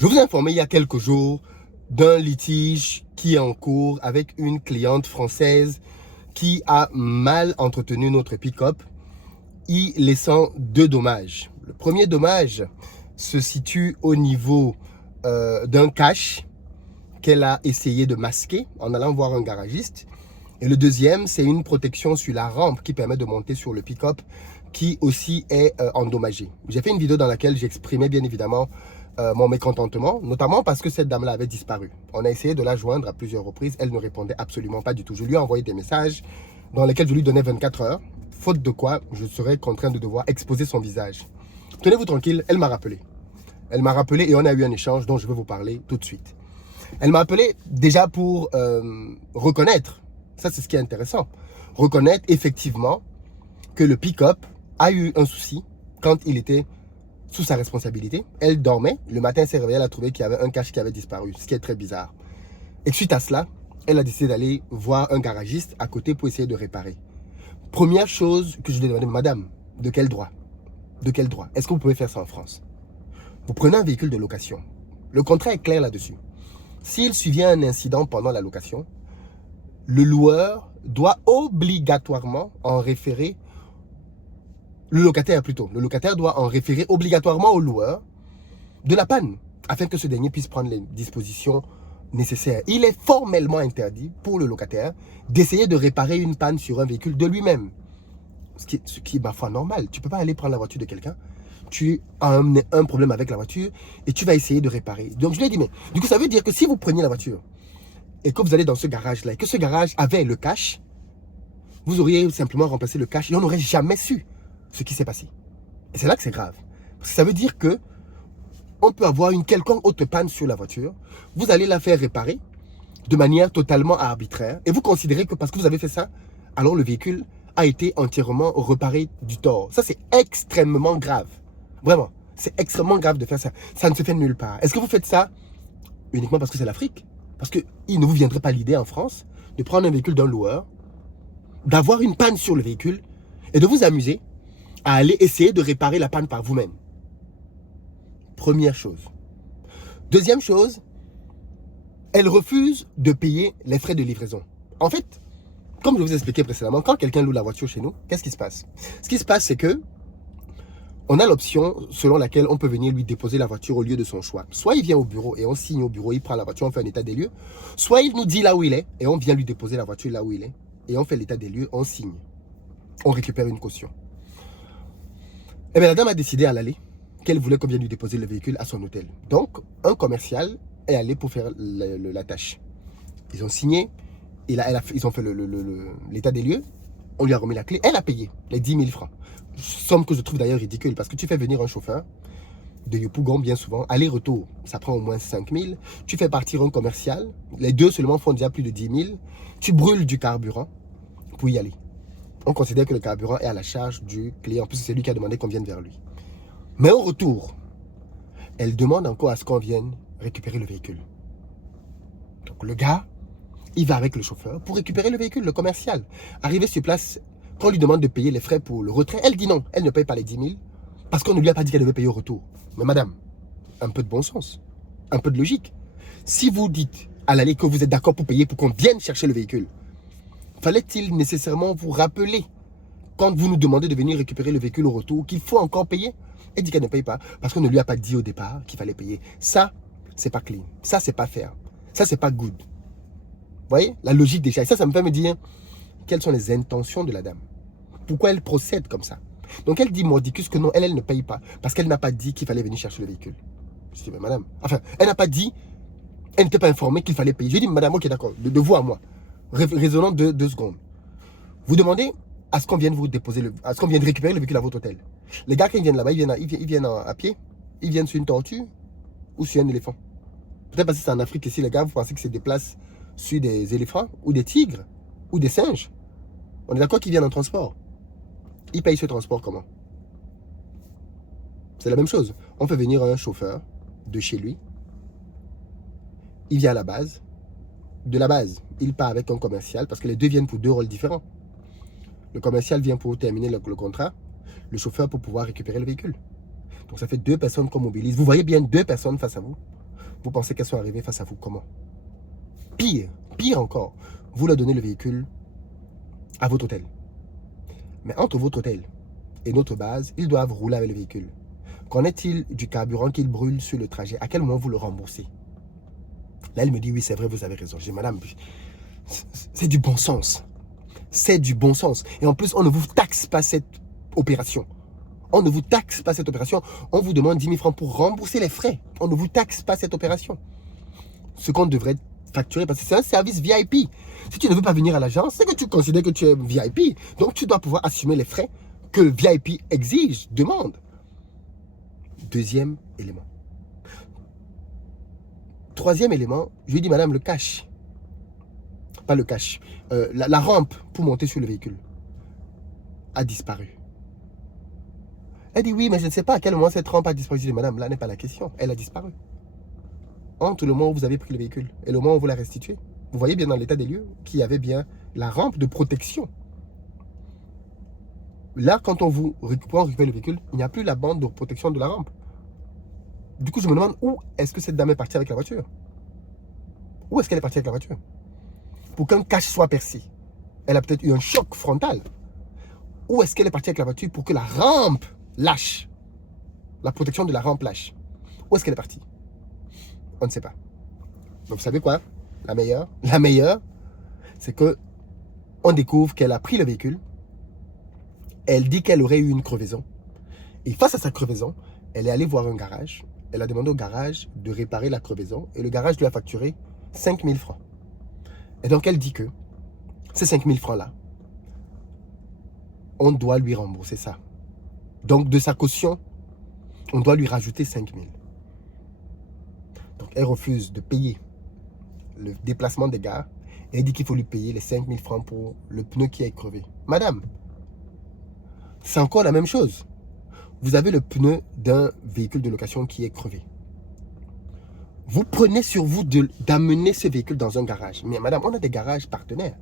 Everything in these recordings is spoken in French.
Je vous ai informé il y a quelques jours d'un litige qui est en cours avec une cliente française qui a mal entretenu notre pick-up, y laissant deux dommages. Le premier dommage se situe au niveau d'un cache qu'elle a essayé de masquer en allant voir un garagiste. Et le deuxième, c'est une protection sur la rampe qui permet de monter sur le pick-up qui aussi est endommagée. J'ai fait une vidéo dans laquelle j'exprimais bien évidemment mon mécontentement, notamment parce que cette dame-là avait disparu. On a essayé de la joindre à plusieurs reprises, elle ne répondait absolument pas du tout. Je lui ai envoyé des messages dans lesquels je lui donnais 24 heures, faute de quoi je serais contraint de devoir exposer son visage. Tenez-vous tranquille, elle m'a rappelé. Elle m'a rappelé et on a eu un échange dont je vais vous parler tout de suite. Elle m'a appelé déjà pour reconnaître, ça c'est ce qui est intéressant, reconnaître effectivement que le pick-up a eu un souci quand il était sous sa responsabilité. Elle dormait, le matin elle s'est réveillée, elle a trouvé qu'il y avait un cache qui avait disparu, ce qui est très bizarre. Et suite à cela, elle a décidé d'aller voir un garagiste à côté pour essayer de réparer. Première chose que je lui ai demandé, madame, de quel droit? De quel droit? Est-ce que vous pouvez faire ça en France? Vous prenez un véhicule de location. Le contrat est clair là-dessus. S'il survient un incident pendant la location, le loueur doit obligatoirement en référer, le locataire doit en référer obligatoirement au loueur de la panne, afin que ce dernier puisse prendre les dispositions nécessaires. Il est formellement interdit pour le locataire d'essayer de réparer une panne sur un véhicule de lui-même. Ce qui est ma foi normal. Tu ne peux pas aller prendre la voiture de quelqu'un, tu as un problème avec la voiture et tu vas essayer de réparer. Donc je lui ai dit, mais du coup ça veut dire que si vous preniez la voiture et que vous allez dans ce garage-là et que ce garage avait le cache, vous auriez simplement remplacé le cache et on n'aurait jamais su ce qui s'est passé. Et c'est là que c'est grave. Parce que ça veut dire que on peut avoir une quelconque autre panne sur la voiture, vous allez la faire réparer de manière totalement arbitraire et vous considérez que parce que vous avez fait ça, alors le véhicule a été entièrement réparé du tort. Ça, c'est extrêmement grave. Vraiment, c'est extrêmement grave de faire ça. Ça ne se fait nulle part. Est-ce que vous faites ça uniquement parce que c'est l'Afrique? Parce qu'il ne vous viendrait pas l'idée en France de prendre un véhicule d'un loueur, d'avoir une panne sur le véhicule et de vous amuser à aller essayer de réparer la panne par vous-même. Première chose. Deuxième chose, elle refuse de payer les frais de livraison. En fait, comme je vous ai expliqué précédemment, quand quelqu'un loue la voiture chez nous, qu'est-ce qui se passe? Ce qui se passe, c'est que on a l'option selon laquelle on peut venir lui déposer la voiture au lieu de son choix. Soit il vient au bureau et on signe au bureau, il prend la voiture, on fait un état des lieux. Soit il nous dit là où il est et on vient lui déposer la voiture là où il est. Et on fait l'état des lieux, on signe. On récupère une caution. Et bien la dame a décidé à l'aller qu'elle voulait qu'on vienne lui déposer le véhicule à son hôtel. Donc, un commercial est allé pour faire la tâche. Ils ont signé, ils ont fait l'état des lieux, on lui a remis la clé, elle a payé les 10 000 francs. Somme que je trouve d'ailleurs ridicule parce que tu fais venir un chauffeur de Yopougon bien souvent, aller-retour, ça prend au moins 5 000. Tu fais partir un commercial, les deux seulement font déjà plus de 10 000. Tu brûles du carburant pour y aller. On considère que le carburant est à la charge du client, puisque c'est lui qui a demandé qu'on vienne vers lui. Mais au retour, elle demande encore à ce qu'on vienne récupérer le véhicule. Donc le gars, il va avec le chauffeur pour récupérer le véhicule, le commercial. Arrivé sur place, quand on lui demande de payer les frais pour le retrait, elle dit non, elle ne paye pas les 10 000 parce qu'on ne lui a pas dit qu'elle devait payer au retour. Mais madame, un peu de bon sens, un peu de logique. Si vous dites à l'aller que vous êtes d'accord pour payer pour qu'on vienne chercher le véhicule, fallait-il nécessairement vous rappeler quand vous nous demandez de venir récupérer le véhicule au retour qu'il faut encore payer? Elle dit qu'elle ne paye pas parce qu'on ne lui a pas dit au départ qu'il fallait payer. Ça, c'est pas clean. Ça, c'est pas fair. Ça, c'est pas good. Vous voyez la logique déjà. Et ça me fait me dire quelles sont les intentions de la dame. Pourquoi elle procède comme ça? Donc elle dit mordicus que non, elle ne paye pas parce qu'elle n'a pas dit qu'il fallait venir chercher le véhicule. Je dis, mais madame, enfin, elle n'a pas dit, elle n'était pas informée qu'il fallait payer. Je dis, madame, ok, d'accord, de vous à moi. Raisonnons 2 secondes. Vous demandez à ce qu'on vienne vous déposer, à ce qu'on vienne récupérer le véhicule à votre hôtel. Les gars qui viennent là-bas, ils viennent à pied, ils viennent sur une tortue ou sur un éléphant. Peut-être parce que c'est en Afrique ici, les gars, vous pensez qu'ils se déplacent sur des éléphants ou des tigres ou des singes. On est d'accord qu'ils viennent en transport. Ils payent ce transport comment? C'est la même chose. On fait venir un chauffeur de chez lui. Il vient à la base. De la base, il part avec un commercial parce que les deux viennent pour 2 rôles différents. Le commercial vient pour terminer le contrat, le chauffeur pour pouvoir récupérer le véhicule. Donc ça fait 2 personnes qu'on mobilise. Vous voyez bien 2 personnes face à vous. Vous pensez qu'elles sont arrivées face à vous comment? Pire encore, vous leur donnez le véhicule à votre hôtel. Mais entre votre hôtel et notre base, ils doivent rouler avec le véhicule. Qu'en est-il du carburant qu'ils brûlent sur le trajet? À quel moment vous le remboursez? Là, elle me dit, oui, c'est vrai, vous avez raison. Je dis, madame, c'est du bon sens. C'est du bon sens. Et en plus, on ne vous taxe pas cette opération. On ne vous taxe pas cette opération. On vous demande 10 000 francs pour rembourser les frais. On ne vous taxe pas cette opération. Ce qu'on devrait facturer, parce que c'est un service VIP. Si tu ne veux pas venir à l'agence, c'est que tu considères que tu es VIP. Donc, tu dois pouvoir assumer les frais que le VIP exige, demande. Deuxième élément. Troisième élément, je lui dis, madame, le cash. Pas le cash. La rampe pour monter sur le véhicule a disparu. Elle dit, oui, mais je ne sais pas à quel moment cette rampe a disparu. Je dis, madame, là n'est pas la question. Elle a disparu. Entre le moment où vous avez pris le véhicule et le moment où vous la restituez, vous voyez bien dans l'état des lieux qu'il y avait bien la rampe de protection. Là, quand on vous récupère le véhicule, il n'y a plus la bande de protection de la rampe. Du coup, je me demande où est-ce que cette dame est partie avec la voiture? Où est-ce qu'elle est partie avec la voiture? Pour qu'un cache soit percé, elle a peut-être eu un choc frontal. Où est-ce qu'elle est partie avec la voiture pour que la rampe lâche? La protection de la rampe lâche. Où est-ce qu'elle est partie? On ne sait pas. Donc, vous savez quoi? La meilleure, c'est que on découvre qu'elle a pris le véhicule. Elle dit qu'elle aurait eu une crevaison. Et face à sa crevaison, elle est allée voir un garage. Elle a demandé au garage de réparer la crevaison. Et le garage lui a facturé 5 000 francs. Et donc, elle dit que ces 5 000 francs-là, on doit lui rembourser ça. Donc, de sa caution, on doit lui rajouter 5 000. Donc, elle refuse de payer le déplacement des gars. Et elle dit qu'il faut lui payer les 5 000 francs pour le pneu qui est crevé. Madame, c'est encore la même chose. Vous avez le pneu d'un véhicule de location qui est crevé. Vous prenez sur vous d'amener ce véhicule dans un garage. Mais madame, on a des garages partenaires.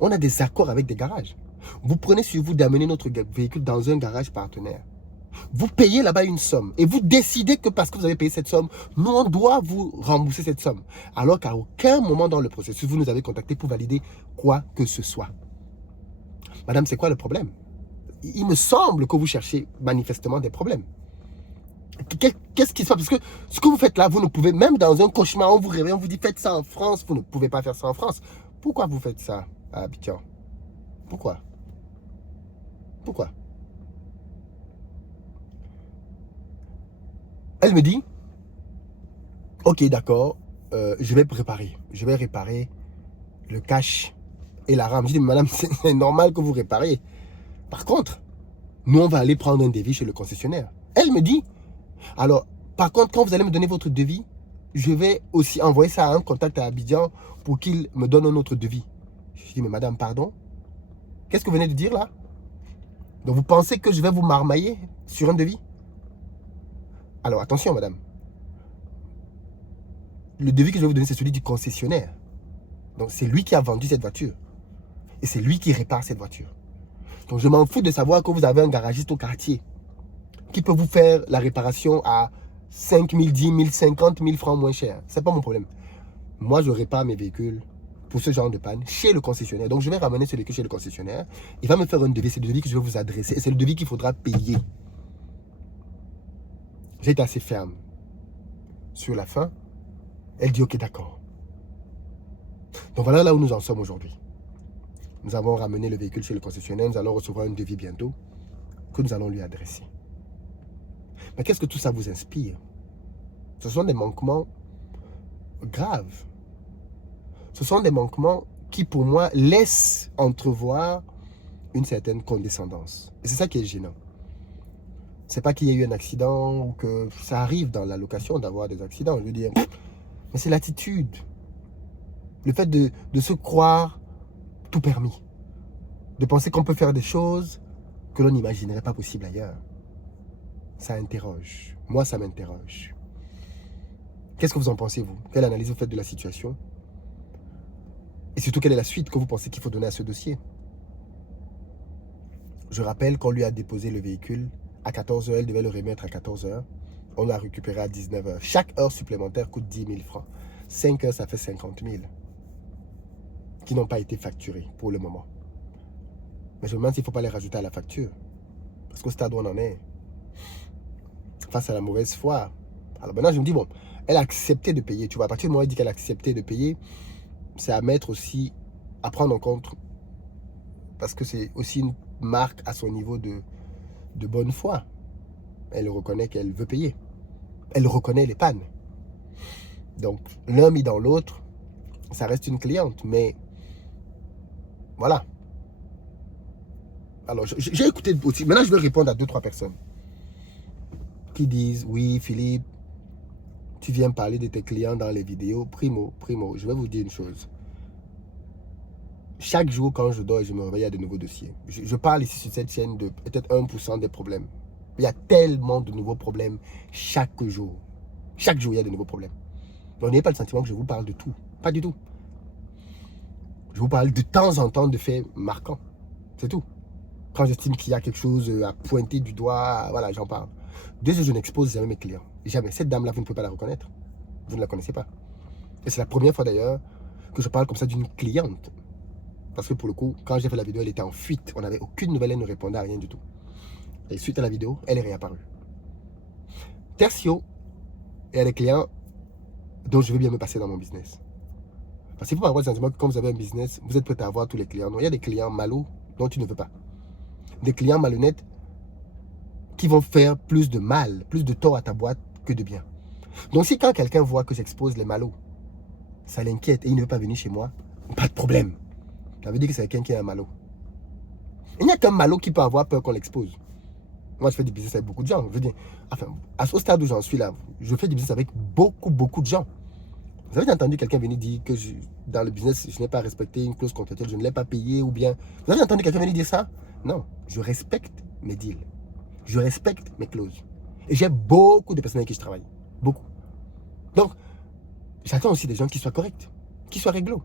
On a des accords avec des garages. Vous prenez sur vous d'amener notre véhicule dans un garage partenaire. Vous payez là-bas une somme. Et vous décidez que parce que vous avez payé cette somme, nous, on doit vous rembourser cette somme. Alors qu'à aucun moment dans le processus, vous nous avez contacté pour valider quoi que ce soit. Madame, c'est quoi le problème? Il me semble que vous cherchez manifestement des problèmes. Qu'est-ce qui se passe? Parce que ce que vous faites là, vous ne pouvez, même dans un cauchemar, on vous réveille, on vous dit faites ça en France, vous ne pouvez pas faire ça en France. Pourquoi vous faites ça à Abidjan? Pourquoi? Pourquoi? Elle me dit, ok, d'accord, je vais réparer le cash et la rame. Je dis, madame, c'est normal que vous répariez. Par contre, nous, on va aller prendre un devis chez le concessionnaire. Elle me dit, alors, par contre, quand vous allez me donner votre devis, je vais aussi envoyer ça à un contact à Abidjan pour qu'il me donne un autre devis. Je dis, mais madame, pardon? Qu'est-ce que vous venez de dire là? Donc, vous pensez que je vais vous marmailler sur un devis? Alors, attention, madame. Le devis que je vais vous donner, c'est celui du concessionnaire. Donc, c'est lui qui a vendu cette voiture. Et c'est lui qui répare cette voiture. Donc, je m'en fous de savoir que vous avez un garagiste au quartier qui peut vous faire la réparation à 5 000, 10 000, 50 000 francs moins cher. Ce n'est pas mon problème. Moi, je répare mes véhicules pour ce genre de panne chez le concessionnaire. Donc, je vais ramener ce véhicule chez le concessionnaire. Il va me faire un devis. C'est le devis que je vais vous adresser. Et c'est le devis qu'il faudra payer. J'ai été assez ferme. Sur la fin, elle dit, ok, d'accord. Donc, voilà là où nous en sommes aujourd'hui. Nous avons ramené le véhicule chez le concessionnaire. Nous allons recevoir un devis bientôt que nous allons lui adresser. Mais qu'est-ce que tout ça vous inspire? Ce sont des manquements graves. Ce sont des manquements qui, pour moi, laissent entrevoir une certaine condescendance. Et c'est ça qui est gênant. C'est pas qu'il y ait eu un accident ou que ça arrive dans la location d'avoir des accidents. Je veux dire, mais c'est l'attitude. Le fait de se croire tout permis. De penser qu'on peut faire des choses que l'on n'imaginerait pas possible ailleurs. Ça interroge. Moi, ça m'interroge. Qu'est-ce que vous en pensez, vous? Quelle analyse vous faites de la situation? Et surtout, quelle est la suite que vous pensez qu'il faut donner à ce dossier? Je rappelle qu'on lui a déposé le véhicule à 14 h. Elle devait le remettre à 14 h. on l'a récupéré à 19 heures. Chaque heure supplémentaire coûte 10 000 francs. 5 heures, ça fait 50 000 qui n'ont pas été facturés pour le moment. Mais je me demande s'il ne faut pas les rajouter à la facture. Parce qu'au stade où on en est, face à la mauvaise foi. Alors maintenant, je me dis, bon, elle a accepté de payer. Tu vois, à partir du moment où elle dit qu'elle a accepté de payer, c'est à mettre aussi, à prendre en compte, parce que c'est aussi une marque à son niveau de bonne foi. Elle reconnaît qu'elle veut payer. Elle reconnaît les pannes. Donc, l'un mis dans l'autre, ça reste une cliente, mais voilà. Alors, j'ai écouté aussi. Maintenant, je vais répondre à 2-3 personnes qui disent, oui, Philippe, tu viens parler de tes clients dans les vidéos. Primo, je vais vous dire une chose. Chaque jour, quand je dors et je me réveille, il y a de nouveaux dossiers. Je parle ici sur cette chaîne de peut-être 1% des problèmes. Il y a tellement de nouveaux problèmes chaque jour. Chaque jour, il y a de nouveaux problèmes. Donc, n'ayez pas le sentiment que je vous parle de tout. Pas du tout. Je vous parle de temps en temps de faits marquants. C'est tout. Quand j'estime qu'il y a quelque chose à pointer du doigt, voilà, j'en parle. Je n'expose jamais mes clients. Jamais. Cette dame-là, vous ne pouvez pas la reconnaître. Vous ne la connaissez pas. Et c'est la première fois d'ailleurs que je parle comme ça d'une cliente. Parce que pour le coup, quand j'ai fait la vidéo, elle était en fuite. On n'avait aucune nouvelle, elle ne répondait à rien du tout. Et suite à la vidéo, elle est réapparue. Tertio, il y a des clients dont je veux bien me passer dans mon business. Parce qu'il faut avoir le sentiment que quand vous avez un business, vous êtes prêt à avoir tous les clients. Non, il y a des clients malous dont tu ne veux pas. Des clients malhonnêtes qui vont faire plus de mal, plus de tort à ta boîte que de bien. Donc si quand quelqu'un voit que j'expose les malots, ça l'inquiète et il ne veut pas venir chez moi, pas de problème. Ça veut dire que c'est quelqu'un qui est un malot. Il n'y a qu'un malot qui peut avoir peur qu'on l'expose. Moi, je fais du business avec beaucoup de gens. Je veux dire, enfin, au stade où j'en suis là, je fais du business avec beaucoup de gens. Vous avez entendu quelqu'un venir dire que dans le business, je n'ai pas respecté une clause contractuelle, je ne l'ai pas payé ou bien... Vous avez entendu quelqu'un venir dire ça? Non, je respecte mes deals. Je respecte mes clauses. Et j'ai beaucoup de personnes avec qui je travaille. Beaucoup. Donc, j'attends aussi des gens qui soient corrects, qui soient réglo,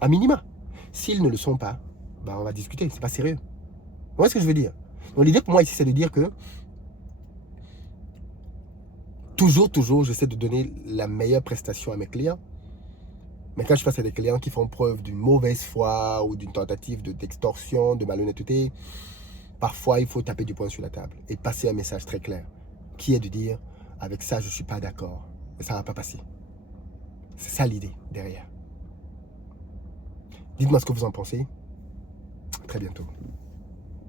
à minima. S'ils ne le sont pas, ben on va discuter, c'est pas sérieux. Vous voyez ce que je veux dire? Donc l'idée pour moi ici, c'est de dire que toujours, j'essaie de donner la meilleure prestation à mes clients. Mais quand je face à des clients qui font preuve d'une mauvaise foi ou d'une tentative d'extorsion, de malhonnêteté, parfois il faut taper du poing sur la table et passer un message très clair, qui est de dire, avec ça je ne suis pas d'accord, et ça ne va pas passer. C'est ça l'idée derrière. Dites-moi ce que vous en pensez. À très bientôt.